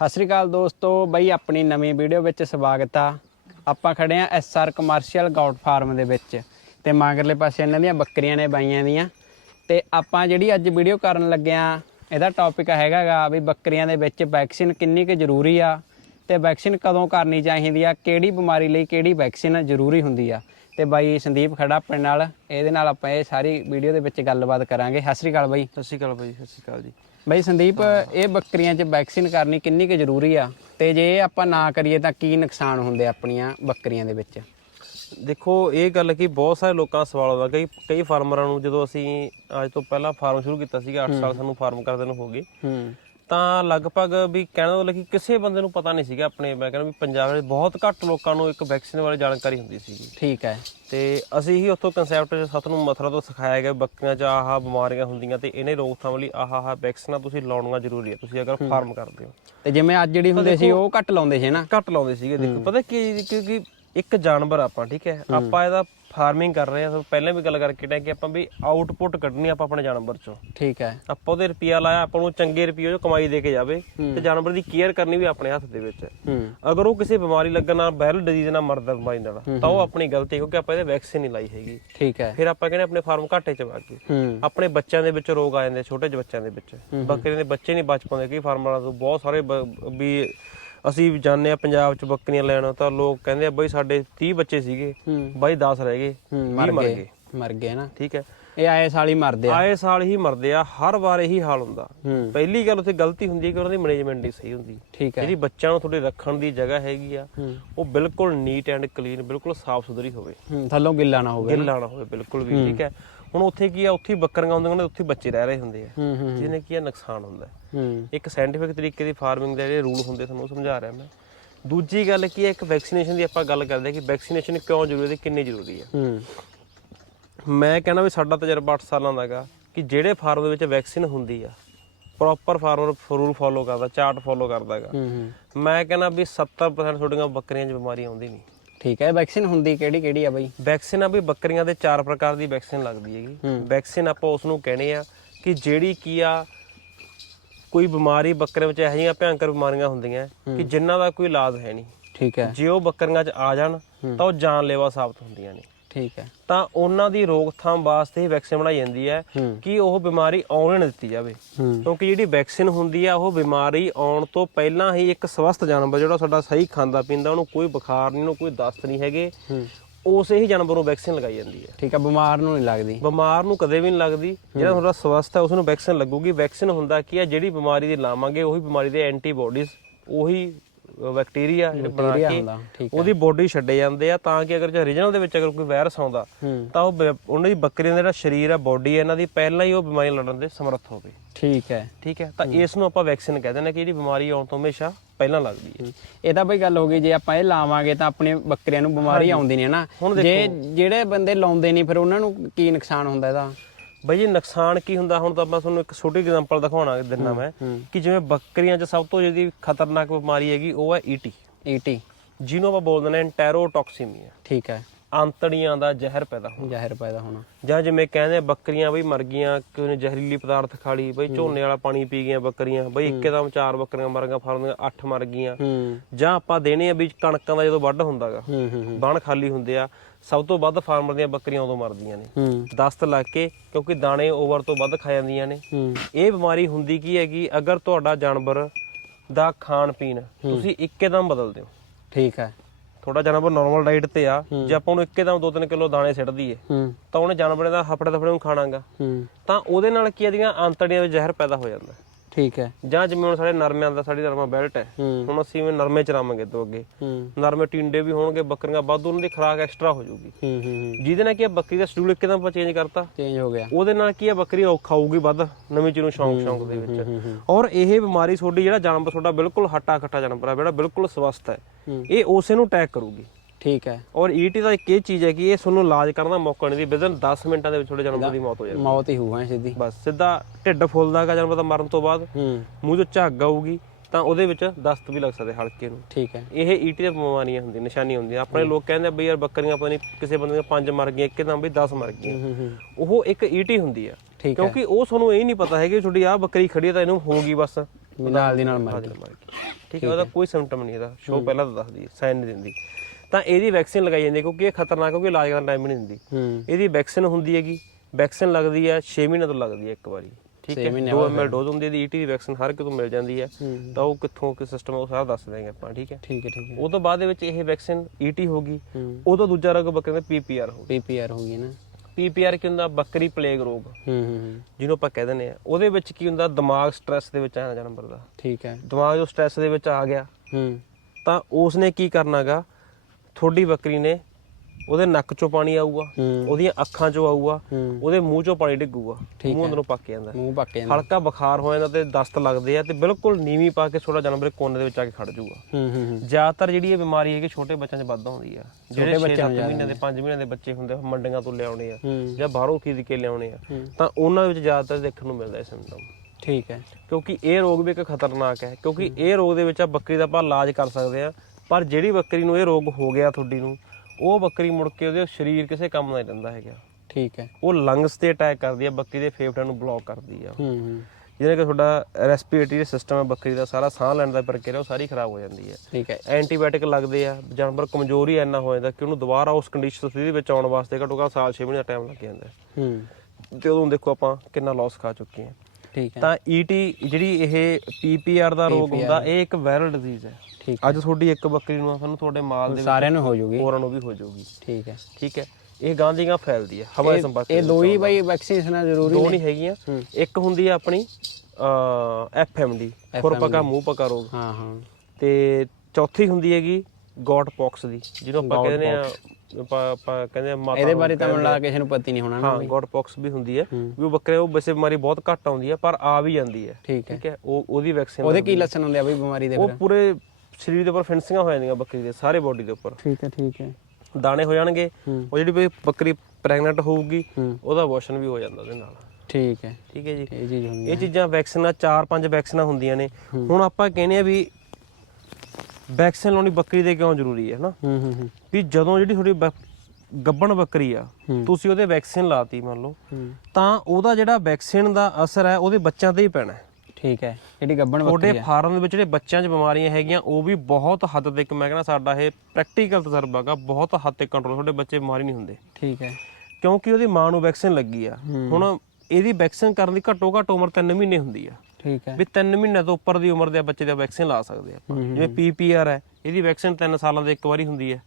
ਸਤਿ ਸ੍ਰੀ ਅਕਾਲ ਦੋਸਤੋ, ਬਈ ਆਪਣੀ ਨਵੀਂ ਵੀਡੀਓ ਵਿੱਚ ਸਵਾਗਤ ਆ। ਆਪਾਂ ਖੜੇ ਆ ਐਸਆਰ ਕਮਰਸ਼ੀਅਲ ਗਾਊਟ ਫਾਰਮ ਦੇ ਵਿੱਚ ਤੇ ਮਾਂਗਰਲੇ ਪਾਸੇ ਇਹਨਾਂ ਦੀਆਂ ਬੱਕਰੀਆਂ ਨੇ ਬਾਈਆਂ ਦੀਆਂ। ਤੇ ਆਪਾਂ ਜਿਹੜੀ ਅੱਜ ਵੀਡੀਓ ਕਰਨ ਲੱਗੇ ਆ, ਇਹਦਾ ਟੌਪਿਕ ਹੈਗਾਗਾ ਵੀ ਬੱਕਰੀਆਂ ਦੇ ਵਿੱਚ ਵੈਕਸੀਨ ਕਿੰਨੀ ਕੁ ਜ਼ਰੂਰੀ ਆ ਤੇ ਵੈਕਸੀਨ ਕਦੋਂ ਕਰਨੀ ਚਾਹੀਦੀ ਆ, ਕਿਹੜੀ ਬਿਮਾਰੀ ਲਈ ਕਿਹੜੀ ਵੈਕਸੀਨ ਜ਼ਰੂਰੀ ਹੁੰਦੀ ਆ। ਤੇ ਬਾਈ ਸੰਦੀਪ ਖੜਾ ਆਪਣੇ ਨਾਲ, ਇਹਦੇ ਨਾਲ ਆਪਾਂ ਇਹ ਸਾਰੀ ਵੀਡੀਓ ਦੇ ਵਿੱਚ ਗੱਲਬਾਤ ਕਰਾਂਗੇ। ਸਤਿ ਸ੍ਰੀ ਅਕਾਲ ਬਾਈ। ਸਤਿ ਸ਼੍ਰੀ ਅਕਾਲ ਬਾਈ, ਸਤਿ ਸ਼੍ਰੀ ਅਕਾਲ ਜੀ। ਬਈ ਸੰਦੀਪ ਇਹ ਬੱਕਰੀਆਂ 'ਚ ਵੈਕਸੀਨ ਕਰਨੀ ਕਿੰਨੀ ਕੁ ਜ਼ਰੂਰੀ ਆ? ਤੇ ਜੇ ਇਹ ਆਪਾਂ ਨਾ ਕਰੀਏ ਤਾਂ ਕੀ ਨੁਕਸਾਨ ਹੁੰਦੇ ਆਪਣੀਆਂ ਬੱਕਰੀਆਂ ਦੇ ਵਿੱਚ? ਦੇਖੋ ਇਹ ਗੱਲ ਕੀ ਬਹੁਤ ਸਾਰੇ ਲੋਕਾਂ ਦਾ ਸਵਾਲ ਆਉਂਦਾ ਕਈ ਕਈ ਫਾਰਮਰਾਂ ਨੂੰ ਜਦੋਂ ਅਸੀਂ ਅੱਜ ਤੋਂ ਪਹਿਲਾਂ ਫਾਰਮ ਸ਼ੁਰੂ ਕੀਤਾ ਸੀਗਾ 8 ਸਾਲ ਸਾਨੂੰ ਫਾਰਮ ਕਰਦੇ ਨੂੰ ਹੋ ਗਏ। ਹੂੰ। ਤਾਂ ਲਗਭਗ ਵੀ ਕਹਿਣ ਦਾ ਕਿ ਕਿਸੇ ਬੰਦੇ ਨੂੰ ਪਤਾ ਨਹੀਂ ਸੀਗਾ ਆਪਣੇ ਮੈਂ ਕਹਿੰਦਾ ਵੀ ਪੰਜਾਬ ਵਿੱਚ ਬਹੁਤ ਘੱਟ ਲੋਕਾਂ ਨੂੰ ਇੱਕ ਵੈਕਸੀਨ ਬਾਰੇ ਜਾਣਕਾਰੀ ਹੁੰਦੀ ਸੀਗੀ। ਠੀਕ ਹੈ। ਤੇ ਅਸੀਂ ਹੀ ਉੱਥੋਂ ਕਨਸੈਪਟ ਸਤ ਨੂੰ ਮਥਰਾ ਤੋਂ ਸਿਖਾਇਆ ਗਿਆ ਵੀ ਬੱਕਰੀਆਂ 'ਚ ਆਹ ਬਿਮਾਰੀਆਂ ਹੁੰਦੀਆਂ ਤੇ ਇਹਨੇ ਰੋਕਥਾਮ ਲਈ ਆਹ ਆਹ ਵੈਕਸੀਨਾਂ ਤੁਸੀਂ ਲਾਉਣੀਆਂ ਜ਼ਰੂਰੀ ਹੈ ਤੁਸੀਂ ਅਗਰ ਫਾਰਮ ਕਰਦੇ ਹੋ। ਤੇ ਜਿਵੇਂ ਅੱਜ ਜਿਹੜੀ ਹੁੰਦੇ ਸੀ ਉਹ ਘੱਟ ਲਾਉਂਦੇ ਸੀ ਨਾ। ਘੱਟ ਲਾਉਂਦੇ ਸੀਗੇ ਦੇਖੋ ਪਤਾ ਕੀ ਕਿਉਂਕਿ ਇੱਕ ਜਾਨਵਰ ਆਪਾਂ ਠੀਕ ਹੈ। ਆਪਾਂ ਇਹਦਾ ਫਾਰਮਿੰਗ ਕਰ ਰਹੇ ਹਾਂ ਪਹਿਲਾਂ ਵੀ ਗੱਲ ਕਰਕੇ ਟਿਆ ਕਿ ਆਪਾਂ ਵੀ ਆਊਟਪੁੱਟ ਕੱਢਣੀ ਆਪਾਂ ਆਪਣੇ ਜਾਨਵਰ ਚੋਂ। ਠੀਕ ਹੈ। ਆਪਾਂ ਉਹਦੇ ਰੁਪਿਆ ਲਾਇਆ ਆਪਾਂ ਨੂੰ ਚੰਗੇ ਰੁਪਏ ਜੋ ਕਮਾਈ ਦੇ ਕੇ ਜਾਵੇ ਤੇ ਜਾਨਵਰ ਦੀ ਕੇਅਰ ਕਰਨੀ ਵੀ ਆਪਣੇ ਹੱਥ ਦੇ ਵਿੱਚ। ਹੈ। ਅਗਰ ਉਹ ਕਿਸੇ ਬਿਮਾਰੀ ਲੱਗਣ ਨਾਲ ਵਾਇਰਲ ਡਿਜ਼ੀਜ਼ ਨਾਲ ਮਰਦਾ ਬਿਮਾਰੀ ਨਾਲ ਤਾਂ ਉਹ ਆਪਣੀ ਗਲਤੀ ਹੈ ਕਿਉਂਕਿ ਆਪਾਂ ਇਹਦੇ ਵੈਕਸੀਨ ਨਹੀਂ ਲਾਈ ਹੈਗੀ। ਠੀਕ ਹੈ। ਫਿਰ ਆਪਾਂ ਕਹਿੰਦੇ ਆਪਣੇ ਫਾਰਮ ਘਾਟੇ ਚ ਵਾਗੇ ਆਪਣੇ ਬੱਚਿਆਂ ਦੇ ਵਿੱਚ ਰੋਗ ਆ ਜਾਂਦੇ ਛੋਟੇ ਜਿਹੇ ਬੱਚਿਆਂ ਦੇ ਵਿੱਚ। ਬੱਕਰੀਆਂ ਦੇ ਬੱਚੇ ਨਹੀਂ ਬਚ ਪਾਉਂਦੇ ਕਈ ਫਾਰਮਰਾਂ ਤੋਂ ਬਹੁਤ ਸਾਰੇ ਵੀ ਅਸੀਂ ਜਾਂਦੇ ਆ ਪੰਜਾਬ ਚ ਬੱਕਰੀਆਂ ਲੈਣ ਤਾਂ ਲੋਕ ਕਹਿੰਦੇ ਆ ਬਈ ਸਾਡੇ 30 ਬੱਚੇ ਸੀਗੇ ਬਾਈ 10 ਰਹਿ ਗਏ ਮਰ ਗਏ ਮਰ ਗਏ ਨਾ। ਠੀਕ ਹੈ। ਇਹ ਆਏ ਸਾਲ ਹੀ ਮਰਦੇ ਆ। ਆਏ ਸਾਲ ਹੀ ਮਰਦੇ ਆ ਹਰ ਵਾਰ ਇਹੀ ਹਾਲ ਹੁੰਦਾ। ਪਹਿਲੀ ਗੱਲ ਉੱਥੇ ਗਲਤੀ ਹੁੰਦੀ ਹੈ ਕਿ ਉਹਨਾਂ ਦੀ ਮੈਨੇਜਮੈਂਟ ਨਹੀਂ ਸਹੀ ਹੁੰਦੀ। ਠੀਕ ਹੈ। ਜਿਹੜੀ ਬੱਚਿਆਂ ਨੂੰ ਤੁਹਾਡੇ ਰੱਖਣ ਦੀ ਜਗ੍ਹਾ ਹੈਗੀ ਆ ਉਹ ਬਿਲਕੁਲ ਨੀਟ ਐਂਡ ਕਲੀਨ ਬਿਲਕੁਲ ਸਾਫ਼ ਸੁਥਰੀ ਹੋਵੇ ਥੱਲੋਂ ਗਿੱਲਾ ਨਾ ਹੋਵੇ ਗਿੱਲਾ ਨਾ ਹੋਵੇ ਬਿਲਕੁਲ ਵੀ ਠੀਕ ਹੈ। ਹੁਣ ਉੱਥੇ ਕੀ ਆ ਉੱਥੇ ਬੱਕਰੀਆਂ ਆਉਂਦੀਆਂ ਨੇ ਉੱਥੇ ਬੱਚੇ ਰਹਿ ਰਹੇ ਹੁੰਦੇ ਆ। ਜਿਹਨੇ ਕੀ ਆ ਨੁਕਸਾਨ ਹੁੰਦਾ ਇੱਕ ਸਾਇੰਟੀਫਿਕ ਤਰੀਕੇ ਦੀ ਫਾਰਮਿੰਗ ਦੇ ਜਿਹੜੇ ਰੂਲ ਹੁੰਦੇ ਤੁਹਾਨੂੰ ਸਮਝਾ ਰਿਹਾ ਮੈਂ। ਦੂਜੀ ਗੱਲ ਕੀ ਹੈ ਇੱਕ ਵੈਕਸੀਨੇਸ਼ਨ ਦੀ ਆਪਾਂ ਗੱਲ ਕਰਦੇ ਕਿ ਵੈਕਸੀਨੇਸ਼ਨ ਕਿਉਂ ਜ਼ਰੂਰੀ ਹੈ ਕਿੰਨੀ ਜ਼ਰੂਰੀ ਹੈ। ਮੈਂ ਕਹਿੰਦਾ ਵੀ ਸਾਡਾ ਤਜਰਬਾ 8 ਸਾਲਾਂ ਦਾ ਹੈਗਾ ਕਿ ਜਿਹੜੇ ਫਾਰਮ ਦੇ ਵਿੱਚ ਵੈਕਸੀਨ ਹੁੰਦੀ ਆ ਪ੍ਰੋਪਰ ਫਾਰਮਰ ਰੂਲ ਫੋਲੋ ਕਰਦਾ ਚਾਰਟ ਫੋਲੋ ਕਰਦਾ ਹੈਗਾ। ਮੈਂ ਕਹਿੰਦਾ ਵੀ 70% ਤੁਹਾਡੀਆਂ ਬੱਕਰੀਆਂ 'ਚ ਬਿਮਾਰੀ ਆਉਂਦੀ ਨਹੀਂ। ਠੀਕ ਹੈ ਵੈਕਸੀਨ ਹੁੰਦੀ ਕਿਹੜੀ ਕਿਹੜੀ ਆ ਬਈ? ਵੈਕਸੀਨ ਆ ਵੀ ਬੱਕਰੀਆਂ ਦੇ ਚਾਰ ਪ੍ਰਕਾਰ ਦੀ ਵੈਕਸੀਨ ਲੱਗਦੀ ਹੈਗੀ। ਵੈਕਸੀਨ ਆਪਾਂ ਉਸ ਨੂੰ ਕਹਿੰਦੇ ਆ ਕਿ ਜਿਹੜੀ ਕੀ ਆ ਕੋਈ ਬਿਮਾਰੀ ਬੱਕਰੇ ਵਿੱਚ ਇਹੋ ਜਿਹੀਆਂ ਭਿਆਨਕ ਬਿਮਾਰੀਆਂ ਹੁੰਦੀਆਂ ਕਿ ਜਿਨ੍ਹਾਂ ਦਾ ਕੋਈ ਇਲਾਜ ਹੈ ਨਹੀਂ। ਠੀਕ ਹੈ। ਜੇ ਉਹ ਬੱਕਰੀਆਂ 'ਚ ਆ ਜਾਣ ਤਾਂ ਉਹ ਜਾਨਲੇਵਾ ਸਾਬਤ ਹੁੰਦੀਆਂ ਨੇ। ਠੀਕ ਹੈ। ਤਾਂ ਉਹਨਾਂ ਦੀ ਰੋਕਥਾਮ ਵਾਸਤੇ ਹੀ ਵੈਕਸੀਨ ਬਣਾਈ ਜਾਂਦੀ ਹੈ ਕਿ ਉਹ ਬਿਮਾਰੀ ਆਉਣ ਨਾ ਦਿੱਤੀ ਜਾਵੇ। ਕਿਉਂਕਿ ਜਿਹੜੀ ਵੈਕਸੀਨ ਹੁੰਦੀ ਆ ਉਹ ਬਿਮਾਰੀ ਆਉਣ ਤੋਂ ਪਹਿਲਾਂ ਹੀ ਇੱਕ ਸਵਸਥ ਜਾਨਵਰ ਜਿਹੜਾ ਸਾਡਾ ਸਹੀ ਖਾਂਦਾ ਪੀਂਦਾ ਉਹਨੂੰ ਕੋਈ ਬੁਖਾਰ ਨਹੀਂ ਉਹਨੂੰ ਕੋਈ ਦਸਤ ਨਹੀਂ ਹੈਗੇ। ਉਸੇ ਹੀ ਜਾਨਵਰ ਨੂੰ ਵੈਕਸੀਨ ਲਗਾਈ ਜਾਂਦੀ ਹੈ। ਠੀਕ ਹੈ ਬਿਮਾਰ ਨੂੰ ਨਹੀਂ ਲੱਗਦੀ। ਬਿਮਾਰ ਨੂੰ ਕਦੇ ਵੀ ਨਹੀਂ ਲੱਗਦੀ। ਜਿਹੜਾ ਤੁਹਾਡਾ ਸਵਸਥ ਹੈ ਉਸ ਨੂੰ ਵੈਕਸੀਨ ਲੱਗੂਗੀ। ਵੈਕਸੀਨ ਹੁੰਦਾ ਕੀ ਹੈ ਜਿਹੜੀ ਬਿਮਾਰੀ ਦੀ ਲਾਵਾਂਗੇ ਉਹੀ ਬਿਮਾਰੀ ਦੇ ਐਂਟੀਬਾਡੀਜ਼ ਉਹੀ ਬੈਕਟੀਰੀਆ ਜਿਹੜੇ ਬਣਾ ਕੇ ਹੈ ਉਹਦੀ ਬੋਡੀ ਛੱਡੇ ਜਾਂਦੇ ਆ ਤਾਂ ਕਿ ਅਗਰ ਜੇ ਰੀਜਨਲ ਦੇ ਵਿੱਚ ਅਗਰ ਕੋਈ ਵਾਇਰਸ ਆਉਂਦਾ ਹੂੰ। ਤਾਂ ਉਹ ਉਹਨਾਂ ਦੀ ਬੱਕਰੀਆਂ ਦਾ ਜਿਹੜਾ ਸਰੀਰ ਹੈ ਬੋਡੀ ਹੈ ਇਹਨਾਂ ਦੀ ਪਹਿਲਾਂ ਹੀ ਉਹ ਬਿਮਾਰੀ ਲੜਨ ਦੇ ਸਮਰੱਥ ਹੋਵੇ। ਠੀਕ ਹੈ। ਠੀਕ ਹੈ? ਤਾਂ ਇਸ ਨੂੰ ਆਪਾਂ ਵੈਕਸੀਨ ਕਹਿੰਦੇ ਨੇ ਕਿ ਜਿਹੜੀ ਬਿਮਾਰੀ ਆਉਣ ਤੋਂ ਹਮੇਸ਼ਾ ਪਹਿਲਾਂ ਲੱਗਦੀ ਹੈ। ਇਹ ਤਾਂ ਬਈ ਗੱਲ ਹੋ ਗਈ ਜੇ ਆਪਾਂ ਇਹ ਲਾਵਾਂਗੇ ਤਾਂ ਆਪਣੇ ਬੱਕਰੀਆਂ ਨੂੰ ਬਿਮਾਰੀ ਆਉਂਦੀ ਨਹੀਂ ਨਾ। ਹੁਣ ਜੇ ਜਿਹੜੇ ਬੰਦੇ ਲਾਉਂਦੇ ਨਹੀਂ ਫਿਰ ਉਹਨਾਂ ਨੂੰ ਕੀ ਨੁਕਸਾਨ ਹੁੰਦਾ ਇਹਦਾ? ਬਈ ਜੀ ਨੁਕਸਾਨ ਕੀ ਹੁੰਦਾ? ਹੁਣ ਤਾਂ ਮੈਂ ਤੁਹਾਨੂੰ ਇੱਕ ਛੋਟੀ ਐਗਜ਼ਾਮਪਲ ਦਿਖਾਉਣਾ ਦਿੰਦਾ ਮੈਂ ਕਿ ਜਿਵੇਂ ਬੱਕਰੀਆਂ 'ਚ ਸਭ ਤੋਂ ਜਿਹੜੀ ਖਤਰਨਾਕ ਬਿਮਾਰੀ ਹੈਗੀ ਉਹ ਹੈ ਈਟੀ ਈਟੀ ਜਿਹਨੂੰ ਆਪਾਂ ਬੋਲਦੇ ਨੇ ਟੈਰੋਟੌਕਸੀਮੀਆ ਠੀਕ ਹੈ। ਆਂਤੜੀਆਂ ਦਾ ਜ਼ਹਿਰ ਪੈਦਾ ਹੋਣਾ। ਜ਼ਹਿਰ ਪੈਦਾ ਹੋਣਾ। ਜਾਂ ਜਿਵੇਂ ਕਹਿੰਦੇ ਬੱਕਰੀਆਂ ਬਈ ਮਰ ਗਈਆਂ ਕਿ ਉਹਨੇ ਜ਼ਹਿਰੀਲੀ ਪਦਾਰਥ ਖਾ ਲਈ ਬਈ ਝੋਨੇ ਵਾਲਾ ਪਾਣੀ ਪੀ ਗਈਆਂ ਬੱਕਰੀਆਂ ਬਈ ਇੱਕਦਮ ਚਾਰ ਬੱਕਰੀਆਂ ਮਰ ਗਈਆਂ ਫਾਰਮ ਦੀਆਂ ਅੱਠ ਮਰ ਗਈਆਂ। ਜਾਂ ਆਪਾਂ ਦੇਣੇ ਆ ਵੀ ਕਣਕਾਂ ਦਾ ਜਦੋਂ ਵੱਢ ਹੁੰਦਾਗਾ ਬਣ ਖਾਲੀ ਹੁੰਦੇ ਆ ਸਭ ਤੋਂ ਵੱਧ ਫਾਰਮਰ ਦੀਆਂ ਬੱਕਰੀਆਂ ਉਦੋਂ ਮਰਦੀਆਂ ਨੇ। ਹੂੰ। ਦਸਤ ਲੱਗ ਕੇ ਕਿਉਂਕਿ ਦਾਣੇ ਓਵਰ ਤੋਂ ਵੱਧ ਖਾ ਜਾਂਦੀਆਂ ਨੇ। ਹੂੰ। ਇਹ ਬਿਮਾਰੀ ਹੁੰਦੀ ਕੀ ਹੈਗੀ ਅਗਰ ਤੁਹਾਡਾ ਜਾਨਵਰ ਦਾ ਖਾਣ ਪੀਣ ਤੁਸੀਂ ਇੱਕਦਮ ਬਦਲ ਦਿਓ। ਠੀਕ ਹੈ। ਤੁਹਾਡਾ ਜਾਨਵਰ ਨਾਰਮਲ ਡਾਈਟ ਤੇ ਆ ਜੇ ਆਪਾਂ ਉਹਨੂੰ ਇੱਕਦਮ 2-3 ਕਿਲੋ ਦਾਣੇ ਸਿੱਟ ਦਈਏ ਹੂੰ। ਤਾਂ ਉਹਨੇ ਜਾਨਵਰਾਂ ਦਾ ਹਫੜੇ ਦਫੜੇ ਨੂੰ ਖਾਣਾਗਾ। ਹੂੰ। ਤਾਂ ਉਹਦੇ ਨਾਲ ਕੀ ਇਹਦੀਆਂ ਆਂਤੜੀਆਂ ਵਿੱਚ ਜ਼ਹਿਰ ਪੈਦਾ ਹੋ ਜਾਂਦਾ। ਠੀਕ ਹੈ। ਜਾਂ ਜਿਵੇਂ ਹੁਣ ਸਾਡੇ ਨਰਮਿਆਂ ਦਾ ਸਾਡੀ ਨਰਮਾ ਬੈਲਟ ਹੈ ਹੂੰ। ਹੁਣ ਅਸੀਂ ਵੀ ਨਰਮੇ ਚਰਾਵਾਂਗੇ ਤੋਂ ਅੱਗੇ ਹੂੰ। ਨਰਮੇ ਟਿੰਡੇ ਵੀ ਹੋਣਗੇ ਬੱਕਰੀਆਂ ਵਾਧੂ ਉਹਨਾਂ ਦੀ ਖੁਰਾਕ ਐਕਸਟਰਾ ਹੋ ਜਾਊਗੀ। ਹੂੰ ਹੂੰ ਜਿਹਦੇ ਨਾਲ ਕੀ ਆ ਬੱਕਰੀ ਦਾ ਸ਼ਡਿਊਲ ਇੱਕਦਮ ਆਪਾਂ ਚੇਂਜ ਕਰਤਾ। ਚੇਂਜ ਹੋ ਗਿਆ। ਉਹਦੇ ਨਾਲ ਕੀ ਆ ਬੱਕਰੀ ਔਖਾ ਹੋਊਗੀ ਵੱਧ ਨਵੀਂ ਚੀਜ਼ ਨੂੰ ਸ਼ੌਂਕ ਸ਼ੌਂਕ ਦੇ ਵਿੱਚ। ਹੂੰ ਹੂੰ। ਔਰ ਇਹ ਬਿਮਾਰੀ ਤੁਹਾਡੀ ਜਿਹੜਾ ਜਾਨਵਰ ਤੁਹਾਡਾ ਬਿਲਕੁਲ ਹੱਟਾ ਖੱਟਾ ਜਾਨਵਰ ਹੈ ਜਿਹੜਾ ਬਿਲਕੁਲ ਸਵਸਥ ਹੈ। ਹੂੰ। ਇਹ ਉਸੇ ਨੂੰ ਅਟੈਕ ਕਰੂਗੀ। ਠੀਕ ਹੈ। ਔਰ ਈਟੀ ਦਾ ਇੱਕ ਇਹ ਚੀਜ਼ ਹੈ ਕਿ ਇਹ ਤੁਹਾਨੂੰ ਇਲਾਜ ਕਰਨ ਦਾ ਮੌਕਾ ਨਹੀਂ ਦੀ ਵਿਦਨ 10 ਮਿੰਟਾਂ ਦੇ ਵਿੱਚ ਤੁਹਾਡੇ ਜਾਨਵਰ ਦੀ ਮੌਤ ਹੋ ਜਾਏਗੀ ਮੌਤ ਹੀ ਹੋਊਗਾ ਸਿੱਧੀ। ਬਸ ਸਿੱਧਾ ਢਿੱਡ ਫੁੱਲਦਾ ਹੈਗਾ ਜਾਨਵਰ ਦਾ ਮਰਨ ਤੋਂ ਬਾਅਦ। ਹੂੰ। ਮੂੰਹ ਤੋਂ ਝੱਗ ਆਊਗੀ ਤਾਂ ਉਹਦੇ ਵਿੱਚ ਦਸਤ ਵੀ ਲੱਗ ਸਕਦੇ ਹਲਕੇ ਨੂੰ। ਠੀਕ ਹੈ। ਇਹ ਈਟੀ ਦੇ ਬਿਮਾਰੀਆਂ ਹੁੰਦੀਆਂ ਨਿਸ਼ਾਨੀਆਂ ਹੁੰਦੀਆਂ। ਆਪਣੇ ਲੋਕ ਕਹਿੰਦੇ ਆ ਬਈ ਯਾਰ ਬੱਕਰੀਆਂ ਪਤਾ ਨਹੀਂ ਕਿਸੇ ਬੰਦੇ ਦੀਆਂ ਪੰਜ ਮਰ ਗਈਆਂ ਇੱਕਦਮ ਬਈ 10 ਮਰ ਗਈਆਂ। ਉਹ ਇੱਕ ਈਟੀ ਹੁੰਦੀ ਆ। ਕਿਉਂਕਿ ਉਹ ਤੁਹਾਨੂੰ ਇਹ ਨਹੀਂ ਪਤਾ ਹੈ ਕਿ ਤੁਹਾਡੀ ਆਹ ਬੱਕਰੀ ਖੜੀ ਹੈ ਤਾਂ ਇਹਨੂੰ ਹੋਊਗੀ ਬਸ। ਵੀ ਨਾਲ ਦੀ ਨਾਲ ਮਰ ਗਈ। ਠੀਕ ਹੈ ਉਹਦਾ ਕੋਈ ਸਿੰਪਟਮ ਨਹੀਂ ਇਹਦਾ। ਸ਼ੋ ਪਹਿਲਾਂ ਤਾਂ ਦੱਸਦੀ ਸਾਈਨ ਨਹੀਂ ਦਿੰਦੀ। ਤਾਂ ਇਹਦੀ ਵੈਕਸੀਨ ਲਗਾਈ ਜਾਂਦੀ ਹੈ ਕਿਉਂਕਿ ਇਹ ਖਤਰਨਾਕ ਕਿਉਂਕਿ ਇਲਾਜ ਕਰਨ ਟਾਈਮ ਨਹੀਂ ਦਿੰਦੀ। ਇਹਦੀ ਵੈਕਸੀਨ ਹੁੰਦੀ ਹੈਗੀ ਵੈਕਸੀਨ ਲੱਗਦੀ ਹੈ 6 ਮਹੀਨੇ ਤੋਂ ਲੱਗਦੀ ਹੈ ਇੱਕ ਵਾਰੀ। ਠੀਕ ਹੈ? 2 ml ਡੋਜ਼ ਹੁੰਦੀ ਹੈ ਦੀ ਈਟੀ ਦੀ ਵੈਕਸੀਨ ਹਰ ਕਿਤੋਂ ਮਿਲ ਜਾਂਦੀ ਹੈ। ਤਾਂ ਉਹ ਕਿੱਥੋਂ ਕਿ ਸਿਸਟਮ ਉਹ ਸਾਰਾ ਦੱਸ ਦੇਂਗੇ ਆਪਾਂ ਠੀਕ ਹੈ? ਠੀਕ ਹੈ ਠੀਕ ਹੈ। ਉਹ ਤੋਂ ਬਾਅਦ ਦੇ ਵਿੱਚ ਇਹ ਵੈਕਸੀਨ ਈਟੀ ਹੋ ਗਈ। ਹੂੰ। ਉਹ ਤੋਂ ਦੂਜਾ ਰੋਗ ਬੱਕਰੇ ਦਾ ਪੀਪੀਆਰ ਹੋ ਪੀਪੀਆਰ ਹੋ ਗਈ ਨਾ। ਪੀਪੀਆਰ ਕੀ ਹੁੰਦਾ? ਬੱਕਰੀ ਪਲੇਗ ਰੋਗ। ਹੂੰ ਹੂੰ ਜਿਹਨੂੰ ਆਪਾਂ ਕਹਿ ਦਿੰਦੇ ਆ ਉਹਦੇ ਵਿੱਚ ਕੀ ਹੁੰਦਾ? ਦਿਮਾਗ ਸਟ੍ਰੈਸ ਦੇ ਵਿੱਚ ਆ ਜਾਂਦਾ ਨੰਬਰ ਦਾ। ਠੀਕ ਹੈ। ਦਿਮਾਗ ਜੋ ਸਟ੍ਰੈਸ ਦੇ ਵਿੱਚ ਆ ਗਿਆ ਹੂੰ। ਤਾਂ ਉਸਨੇ ਕੀ ਕਰਨਾਗਾ? ਥੋੜੀ ਬੱਕਰੀ ਨੇ ਉਹਦੇ ਨੱਕ ਚੋਂ ਪਾਣੀ ਆਊਗਾ ਉਹਦੀਆਂ ਅੱਖਾਂ ਚੋਂ ਆਊਗਾ ਉਹਦੇ ਮੂੰਹ ਚੋਂ ਪਾਣੀ ਡਿੱਗੂਗਾ ਮੂੰਹ ਅੰਦਰੋਂ ਪੱਕ ਜਾਂਦਾ। ਮੂੰਹ ਪੱਕ ਜਾਂਦਾ। ਹਲਕਾ ਬੁਖਾਰ ਹੋ ਜਾਂਦਾ ਤੇ ਦਸਤ ਲੱਗਦੇ ਆ ਤੇ ਬਿਲਕੁਲ ਨੀਵੀਂ ਪਾ ਕੇ ਛੋਟਾ ਜਾਨਵਰ ਕੋਨੇ ਦੇ ਵਿੱਚ ਆ ਕੇ ਖੜ ਜਾਊਗਾ। ਜ਼ਿਆਦਾਤਰ ਜਿਹੜੀ ਇਹ ਬਿਮਾਰੀ ਹੈ ਕਿ ਛੋਟੇ ਬੱਚਿਆਂ 'ਚ ਵੱਧ ਹੁੰਦੀ ਆ। ਜਿਹੜੇ 6-7 ਮਹੀਨੇ ਦੇ 5 ਮਹੀਨੇ ਦੇ ਬੱਚੇ ਹੁੰਦੇ ਆ ਮੰਡੀਆਂ ਤੋਂ ਲਿਆਉਣੇ ਆ ਜਾਂ ਬਾਹਰੋਂ ਖਰੀਦ ਕੇ ਲਿਆਉਣੇ ਆ। ਤਾਂ ਉਹਨਾਂ ਵਿੱਚ ਜ਼ਿਆਦਾਤਰ ਦੇਖਣ ਨੂੰ ਮਿਲਦਾ ਇਹ ਸਿੰਪਟਮ ਠੀਕ ਹੈ। ਕਿਉਂਕਿ ਇਹ ਰੋਗ ਵੀ ਇੱਕ ਖਤਰਨਾਕ ਹੈ ਕਿਉਂਕਿ ਇਹ ਰੋਗ ਦੇ ਵਿੱਚ ਆ ਬੱਕਰੀ ਦਾ ਆਪਾਂ ਇਲਾਜ ਕਰ ਸਕਦੇ ਆ ਪਰ ਜਿਹੜੀ ਬੱਕਰੀ ਨੂੰ ਇਹ ਰੋਗ ਹੋ ਗਿਆ ਤੁਹਾਡੀ ਨੂੰ ਉਹ ਬੱਕਰੀ ਮੁੜ ਕੇ ਉਹਦੇ ਸਰੀਰ ਕਿਸੇ ਕੰਮ ਨਹੀਂ ਰਹਿੰਦਾ ਹੈਗਾ। ਠੀਕ ਹੈ। ਉਹ ਲੰਗਸ ਤੇ ਅਟੈਕ ਕਰਦੀ ਹੈ ਬੱਕਰੀ ਦੇ ਫੇਫੜਿਆਂ ਨੂੰ ਬਲੌਕ ਕਰਦੀ ਆ। ਹੂੰ ਹੂੰ। ਕਿ ਤੁਹਾਡਾ ਰੈਸਪੀਰੇਟਰੀ ਸਿਸਟਮ ਹੈ ਬੱਕਰੀ ਦਾ ਸਾਰਾ ਸਾਹ ਲੈਣ ਦਾ ਪ੍ਰਕਿਰਿਆ ਉਹ ਸਾਰੀ ਖਰਾਬ ਹੋ ਜਾਂਦੀ ਹੈ। ਠੀਕ ਹੈ। ਐਂਟੀਬਾਇਓਟਿਕ ਲੱਗਦੇ ਆ ਜਾਨਵਰ ਕਮਜ਼ੋਰ ਹੀ ਇੰਨਾ ਹੋ ਜਾਂਦਾ ਕਿ ਉਹਨੂੰ ਦੁਬਾਰਾ ਉਸ ਕੰਡੀਸ਼ਨ ਤੋਂ ਦੇ ਵਿੱਚ ਆਉਣ ਵਾਸਤੇ ਘੱਟੋ ਘੱਟ ਸਾਲ 6 ਮਹੀਨੇ ਦਾ ਟਾਈਮ ਲੱਗ ਜਾਂਦਾ ਹੈ। ਹੂੰ। ਤੇ ਉਦੋਂ ਦੇਖੋ ਆਪਾਂ ਕਿੰਨਾ ਲਾਸ ਖਾ ਚੁੱਕੇ ਹਾਂ। ਠੀਕ ਹੈ। ਤਾਂ ਈਟੀ ਜਿਹੜੀ ਇਹ ਪੀਪੀਆਰ ਦਾ ਰੋਗ ਹੁੰਦਾ ਇਹ ਇੱਕ ਵਾਇਰਲ ਡਿਜ਼ੀਜ਼ ਹੈ। ਠੀਕ ਅੱਜ ਤੁਹਾਡੀ ਇੱਕ ਬੱਕਰੀ ਨੂੰ ਤੁਹਾਨੂੰ ਤੁਹਾਡੇ ਮਾਲ ਦੇ ਸਾਰਿਆਂ ਨੂੰ ਹੋ ਜੂਗੀ। ਹੋਰਾਂ ਨੂੰ ਵੀ ਹੋ ਜਾਊਗੀ ਠੀਕ ਹੈ। ਠੀਕ ਹੈ। ਇਹ ਗਾਂ ਦੀ ਗਾਂ ਫੈਲਦੀ ਹੈ ਹਵਾ ਦੇ ਸੰਪਰਕ ਇਹ ਦੋ ਹੀ ਬਾਈ ਵੈਕਸੀਨੇਸ਼ਨ ਜ਼ਰੂਰੀ ਦੋ ਨਹੀਂ ਹੈਗੀਆਂ। ਇੱਕ ਹੁੰਦੀ ਹੈ ਆਪਣੀ ਐਫਐਮਡੀ ਖੁਰਪਕਾ ਮੂੰਹ ਪਕਾ ਰੋਗ। ਹਾਂ ਹਾਂ। ਤੇ ਚੌਥੀ ਹੁੰਦੀ ਹੈਗੀ ਗੌਟ ਪੌਕਸ ਦੀ ਜਿਹਨੂੰ ਆਪਾਂ ਕਹਿੰਦੇ ਆ ਆਪਾਂ ਕਹਿੰਦੇ ਆ ਮਾਤਾ ਇਹਦੇ ਬਾਰੇ ਤਾਂ ਮੈਨੂੰ ਲੱਗਦਾ ਕਿਸੇ ਨੂੰ ਪਤਾ ਹੀ ਨਹੀਂ ਹੋਣਾ ਨਾ ਹਾਂ ਗੌਟ ਪੌਕਸ ਵੀ ਹੁੰਦੀ ਹੈ ਵੀ ਉਹ ਬੱਕਰੇ ਉਹ ਵੈਸੇ ਬਿਮਾਰੀ ਬਹੁਤ ਘੱਟ ਆਉਂਦੀ ਹੈ ਪਰ ਆ ਵੀ ਜਾਂਦੀ ਹੈ। ਠੀਕ ਹੈ। ਉਹ ਉਹਦੀ ਵੈਕਸੀਨ ਉਹਦੇ ਕੀ ਲੱਛਣ ਹੁੰਦੇ ਆ ਬਈ ਬਿਮਾਰੀ ਦੇ ਉਹ ਪੂਰੇ ਸਰੀਰ ਦੇ ਉੱਪਰ ਫਿੰਸਿੰਗਾਂ ਹੋ ਜਾਂਦੀਆਂ ਬੱਕਰੀ ਦੇ ਸਾਰੇ ਬੋਡੀ ਦੇ ਉੱਪਰ। ਠੀਕ ਹੈ ਠੀਕ ਹੈ। ਦਾਣੇ ਹੋ ਜਾਣਗੇ। ਉਹ ਜਿਹੜੀ ਵੀ ਬੱਕਰੀ ਪ੍ਰੈਗਨੈਂਟ ਹੋਊਗੀ। ਉਹਦਾ ਅਬੋਰਸ਼ਨ ਵੀ ਹੋ ਜਾਂਦਾ ਉਹਦੇ ਨਾਲ। ਠੀਕ ਹੈ। ਠੀਕ ਹੈ ਜੀ। ਇਹ ਚੀਜ਼ ਹੁੰਦੀ ਇਹ ਚੀਜ਼ਾਂ ਵੈਕਸੀਨਾਂ ਚਾਰ ਪੰਜ ਵੈਕਸੀਨਾਂ ਹੁੰਦੀਆਂ ਨੇ। ਹੁਣ ਆਪਾਂ ਕਹਿੰਦੇ ਆ ਵੀ ਵੈਕਸੀਨ ਲਾਉਣੀ ਬੱਕਰੀ ਦੇ ਕਿਉਂ ਜ਼ਰੂਰੀ ਹੈ ਹਨਾ? ਹੂੰ ਹੂੰ ਹੂੰ। ਵੀ ਜਦੋਂ ਜਿਹੜੀ ਤੁਹਾਡੀ ਗੱਭਣ ਬੱਕਰੀ ਆ। ਤੁਸੀਂ ਉਹਦੇ ਵੈਕਸੀਨ ਲਾਤੀ ਮੰਨ ਲਓ ਤਾਂ ਉਹਦਾ ਜਿਹੜਾ ਵੈਕਸੀਨ ਦਾ ਅਸਰ ਹੈ ਉਹਦੇ ਬੱਚਿਆਂ ਤੇ ਹੀ ਪੈਣਾ ਹੈ। ਠੀਕ ਹੈ ਜਿਹੜੀ ਗੱਬਣ ਤੁਹਾਡੇ ਬੱਕਰੀ ਆ ਫਾਰਮ ਦੇ ਵਿੱਚ ਜਿਹੜੇ ਬੱਚਿਆਂ 'ਚ ਬਿਮਾਰੀਆਂ ਹੈਗੀਆਂ ਉਹ ਵੀ ਬਹੁਤ ਹੱਦ ਤੱਕ ਮੈਂ ਕਹਿੰਦਾ ਸਾਡਾ ਇਹ ਪ੍ਰੈਕਟੀਕਲ ਤਜਰਬਾ ਹੈਗਾ ਬਹੁਤ ਹੱਦ ਤੱਕ ਕੰਟਰੋਲ ਤੁਹਾਡੇ ਬੱਚੇ ਬਿਮਾਰੀ ਨਹੀਂ ਹੁੰਦੇ। ਠੀਕ ਹੈ। ਕਿਉਂਕਿ ਉਹਦੀ ਮਾਂ ਨੂੰ ਵੈਕਸੀਨ ਲੱਗੀ ਆ। ਹੁਣ ਇਹਦੀ ਵੈਕਸੀਨ ਕਰਨ ਦੀ ਘੱਟੋ ਘੱਟ ਉਮਰ 3 ਮਹੀਨੇ ਹੁੰਦੀ ਆ। ਠੀਕ ਹੈ। ਵੀ 3 ਮਹੀਨੇ ਤੋਂ ਉੱਪਰ ਦੀ ਉਮਰ ਦੇ ਬੱਚੇ ਦਾ ਵੈਕਸੀਨ ਲਾ ਸਕਦੇ ਆਪਾਂ। ਜਿਵੇਂ ਪੀਪੀਆਰ ਹੈ ਇਹਦੀ ਵੈਕਸੀਨ 3 ਸਾਲਾਂ ਦੇ ਇੱਕ ਵਾਰੀ ਹੁੰਦੀ ਹੈ।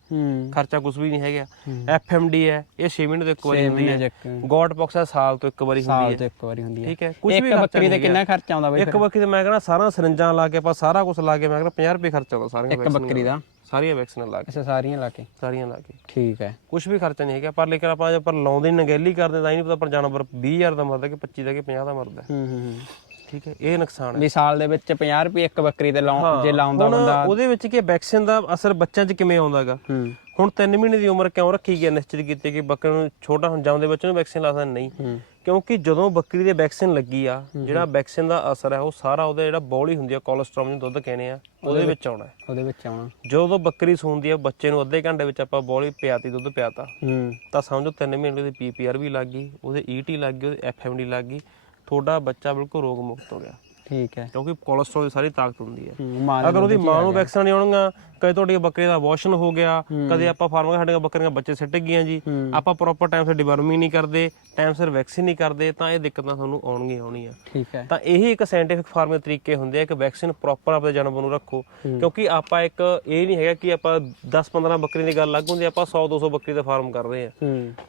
ਖਰਚਾ ਕੁਝ ਵੀ ਨਹੀਂ ਹੈਗਾ। ਐਫਐਮਡੀ ਹੈ ਇਹ 6 ਮਹੀਨੇ ਤੋਂ ਇੱਕ ਵਾਰੀ ਹੁੰਦੀ ਹੈ। ਗੋਟ ਬਾਕਸ ਹੈ ਸਾਲ ਤੋਂ ਇੱਕ ਵਾਰੀ ਹੁੰਦੀ ਸਾਲ ਹੈ। ਤੇ ਇੱਕ ਵਾਰੀ ਹੁੰਦੀ ਹੈ। ਠੀਕ ਹੈ ਕੁਝ ਇੱਕ ਵੀ ਬੱਕਰੀ ਤੇ ਕਿੰਨਾ ਖਰਚਾ ਆਉਂਦਾ ਬਈ ਇੱਕ ਬੱਕਰੀ ਤੇ ਮੈਂ ਕਹਿੰਦਾ ਸਾਰਾ ਸਰਿੰਜਾਂ ਲਾ ਕੇ ਆਪਾਂ ਸਾਰਾ ਕੁਝ ਲਾ ਕੇ ਮੈਂ ਕਹਿੰਦਾ 50 ਰੁਪਏ ਖਰਚਾ ਆਉਂਦਾ ਸਾਰੀਆਂ ਇੱਕ ਬੱਕਰੀ ਦਾ। ਸਾਰੀਆਂ ਵੈਕਸੀਨਾਂ ਲਾ ਕੇ। ਅੱਛਾ ਸਾਰੀਆਂ ਲਾ ਕੇ? ਸਾਰੀਆਂ ਲਾ ਕੇ। ਠੀਕ ਹੈ। ਕੁਝ ਵੀ ਖਰਚਾ ਨਹੀਂ ਹੈਗਾ ਪਰ ਲੇਕਿਨ ਆਪਾਂ ਜੇ ਪਰ ਲਾਉਂਦੇ ਨਗੈਲੀ ਕਰਦੇ ਤਾਂ ਹੀ ਨਹੀਂ ਪਤਾ ਪਰ ਜਾਨਵਰ 20000 ਦਾ ਮਰਦਾ ਕਿ 25 ਦਾ ਕਿ 50 ਦਾ ਮਰਦਾ। ਹੂੰ ਹੂੰ ਹੂੰ। ਠੀਕ ਹੈ ਇਹ ਨੁਕਸਾਨ ਹੈ। ਵੀ ਸਾਲ ਦੇ ਵਿੱਚ 50 ਰੁਪਏ ਇੱਕ ਬੱਕਰੀ ਤੇ ਲਾਉਂ ਜੇ ਲਾਉਂਦਾ ਹੁਣ ਬੰਦਾ ਉਹਦੇ ਵਿੱਚ ਕੀ ਵੈਕਸੀਨ ਦਾ ਅਸਰ ਬੱਚਿਆਂ 'ਚ ਕਿਵੇਂ ਆਉਂਦਾਗਾ? ਹੂੰ। ਹੁਣ 3 ਮਹੀਨੇ ਦੀ ਉਮਰ ਕਿਉਂ ਰੱਖੀ ਗਈ ਹੈ ਨਿਸ਼ਚਿਤ ਕੀਤੀ ਕਿ ਬੱਕਰੇ ਨੂੰ ਛੋਟਾ ਹੁਣ ਜੰਮਦੇ ਬੱਚੇ ਨੂੰ ਵੈਕਸੀਨ ਲਾ ਸਕਦੇ ਨਹੀਂ। ਕਿਉਂਕਿ ਜਦੋਂ ਬੱਕਰੀ ਦੇ ਵੈਕਸੀਨ ਲੱਗੀ ਆ ਜਿਹੜਾ ਵੈਕਸੀਨ ਦਾ ਅਸਰ ਹੈ ਉਹ ਸਾਰਾ ਉਹਦਾ ਜਿਹੜਾ ਬੋਲੀ ਹੁੰਦੀ ਆ ਕੋਲੇਸਟ੍ਰੋਲ ਨੂੰ ਦੁੱਧ ਕਹਿੰਦੇ ਆ ਉਹਦੇ ਵਿੱਚ ਆਉਣਾ ਹੈ। ਉਹਦੇ ਵਿੱਚ ਆਉਣਾ। ਜਦੋਂ ਬੱਕਰੀ ਸੂੰਦੀ ਆ ਬੱਚੇ ਨੂੰ ਅੱਧੇ ਘੰਟੇ ਵਿੱਚ ਆਪਾਂ ਬੋਲੀ ਪਿਆਤੀ ਦੁੱਧ ਪਿਆਤਾ। ਹੂੰ। ਤਾਂ ਸਮਝੋ 3 ਮਹੀਨੇ ਦੀ ਪੀਪੀਆਰ ਵੀ ਲੱਗ ਗਈ ਉਹਦੇ ਈਟੀ ਲੱਗ ਗਈ ਉਹਦੇ ਐਫਐਮਡੀ ਲੱਗ ਗਈ। ਤੁਹਾਡਾ ਬੱਚਾ ਬਿਲਕੁਲ ਰੋਗ ਮੁਕਤ ਹੋ ਗਿਆ। ਠੀਕ ਹੈ। ਕਿਉਂਕਿ ਕੋਲੇਸਟ੍ਰੋਲ ਦੀ ਸਾਰੀ ਤਾਕਤ ਹੁੰਦੀ ਹੈ। ਅਗਰ ਉਹਦੀ ਮਾਂ ਨੂੰ ਵੈਕਸੀਨ ਨਹੀਂ ਆਉਣਗਾ ਕਦੇ ਤੁਹਾਡੀ ਬੱਕਰੀ ਦਾ ਅਬੋਰਸ਼ਨ ਹੋ ਗਿਆ ਕਦੇ ਆਪਾਂ ਫਾਰਮਾਂ ਸਾਡੀਆਂ ਬੱਕਰੀਆਂ ਬੱਚੇ ਸਿੱਟ ਗਈਆਂ ਜੀ। ਆਪਾਂ ਪ੍ਰੋਪਰ ਟਾਈਮ ਸਿਰ ਡਿਵਰਮਿੰਗ ਨਹੀਂ ਕਰਦੇ ਟਾਈਮ ਸਿਰ ਵੈਕਸੀਨ ਨਹੀਂ ਕਰਦੇ ਤਾਂ ਇਹ ਦਿੱਕਤਾਂ ਤੁਹਾਨੂੰ ਆਉਣਗੀਆਂ ਆਉਣੀਆਂ। ਠੀਕ ਹੈ। ਤਾਂ ਇਹੀ ਇੱਕ ਸਾਇੰਟਿਫਿਕ ਫਾਰਮੇ ਤਰੀਕੇ ਹੁੰਦੇ ਆ ਕਿ ਵੈਕਸੀਨ ਪ੍ਰੋਪਰ ਆਪਣੇ ਜਾਨਵਰ ਨੂੰ ਰੱਖੋ। ਕਿਉਂਕਿ ਆਪਾਂ ਇੱਕ ਇਹ ਨਹੀਂ ਹੈਗਾ ਕਿ ਆਪਾਂ 10-15 ਬੱਕਰੀਆਂ ਦੀ ਗੱਲ ਲੱਗ ਹੁੰਦੀ ਆਪਾਂ 100-200 ਬੱਕਰੀ ਦਾ ਫਾਰਮ ਕਰ ਰਹੇ ਆ।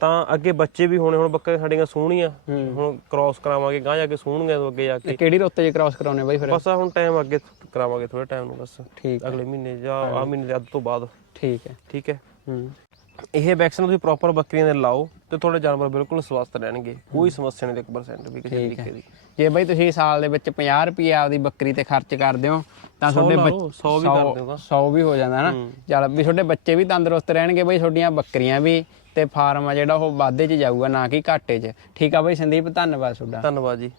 ਤਾਂ ਅੱਗੇ ਬੱਚੇ ਵੀ ਹੋਣੇ ਹੁਣ ਬੱਕਰੀਆਂ ਸਾਡੀਆਂ ਸੋਹਣੀਆਂ। ਹੁਣ ਕ੍ਰਾਸ ਕਰਾਵਾਂਗੇ ਗਾਂ ਜਾ ਕੇ ਸੋਹਣਗੇ ਅੱਗੇ ਜਾ ਕੇ। ਕਿਹੜੀ ਰੁੱਤ 'ਚ ਕ੍ਰਾਸ ਕਰਾਉਣੇ ਬਾਈ ਫਿਰ? ਬਸ ਹੁਣ ਟਾਈਮ ਅੱਗੇ ਕਰਾਵਾਂਗੇ ਥੋੜੇ ਟਾਈਮ ਨੂੰ ਬਸ। ਠੀਕ ਅਗਲੇ ਮਹੀਨੇ ਜਾਂ ਆ ਮਹੀਨੇ ਦੇ ਅੱਧ ਤੋਂ ਬਾਅਦ। ਠੀਕ ਹੈ ਠੀਕ ਹੈ ਹੂੰ। ਇਹ ਵੈਕਸੀਨ ਤੁਸੀਂ ਪ੍ਰੋਪਰ ਬੱਕਰੀਆਂ ਦੇ ਲਾਓ ਤੇ ਤੁਹਾਡੇ ਜਾਨਵਰ ਬਿਲਕੁਲ ਸਵਸਥ ਰਹਿਣਗੇ। ਕੋਈ ਸਮੱਸਿਆ ਨਹੀਂ 1% ਵੀ ਕਿਸੇ ਤਰੀਕੇ ਦੀ। ਜੇ ਬਈ ਤੁਸੀਂ ਸਾਲ ਦੇ ਵਿੱਚ 50 ਰੁਪਏ ਆਪਦੀ ਬੱਕਰੀ ਤੇ ਖਰਚ ਕਰਦੇ ਹੋ ਤਾਂ ਤੁਹਾਡੇ ਲਾ ਲਓ, ਸੌ ਵੀ ਕਰ ਦਿਓ ਤਾਂ। 100 ਵੀ ਹੋ ਜਾਂਦਾ ਨਾ। ਚੱਲ ਵੀ ਤੁਹਾਡੇ ਬੱਚੇ ਵੀ ਤੰਦਰੁਸਤ ਰਹਿਣਗੇ ਬਈ ਤੁਹਾਡੀਆਂ ਬੱਕਰੀਆਂ ਵੀ ਤੇ ਫਾਰਮ ਆ ਜਿਹੜਾ ਉਹ ਵਾਧੇ 'ਚ ਜਾਊਗਾ ਨਾ ਕਿ ਘਾਟੇ 'ਚ। ਠੀਕ ਆ ਬਈ ਸੰਦੀਪ ਧੰਨਵਾਦ ਤੁਹਾਡਾ। ਧੰਨਵਾਦ ਜੀ।